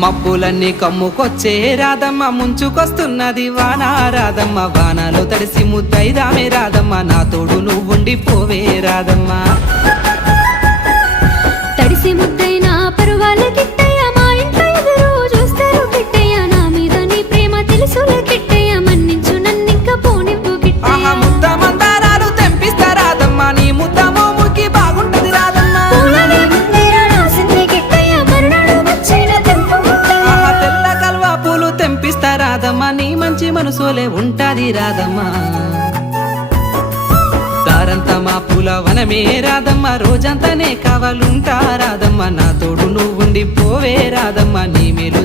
మబ్బులన్నీ కమ్ముకొచ్చే రాధమ్మ ముంచుకొస్తున్నది వాన రాధమ్మ వానలో తడిసి ముద్దైదామే రాధమ్మ నా తోడు నువ్వుండి పోవే రాధమ్మ తడిసి ముద్దైనా పరువాల కిట్టయ్య మా ఇంట్లో ఎదురు చూస్తారు కిట్టయ్య నా మీద నీ ప్రేమ తెలుసులే కిట్టయ్య మన్నించు నన్నింక పోనివ్వు కిట్టయ్య ముద్ద మందారాలు తెంపిస్తా రాధమ్మ నీ ముద్ద మోముకి బాగుంటది రాధమ్మ తెల్ల కల్వా పూలు తెంపిస్తా రాధమ్మ నీ మంచి మనసులే ఉంటాది రాధమ్మ దారంతా మా పూల వనమే రాధమ్మ రోజంతానే కావాలుంటా రాధమ్మ నా తోడు నువ్వుండి పోవే రాధమ్మ నీ మేలు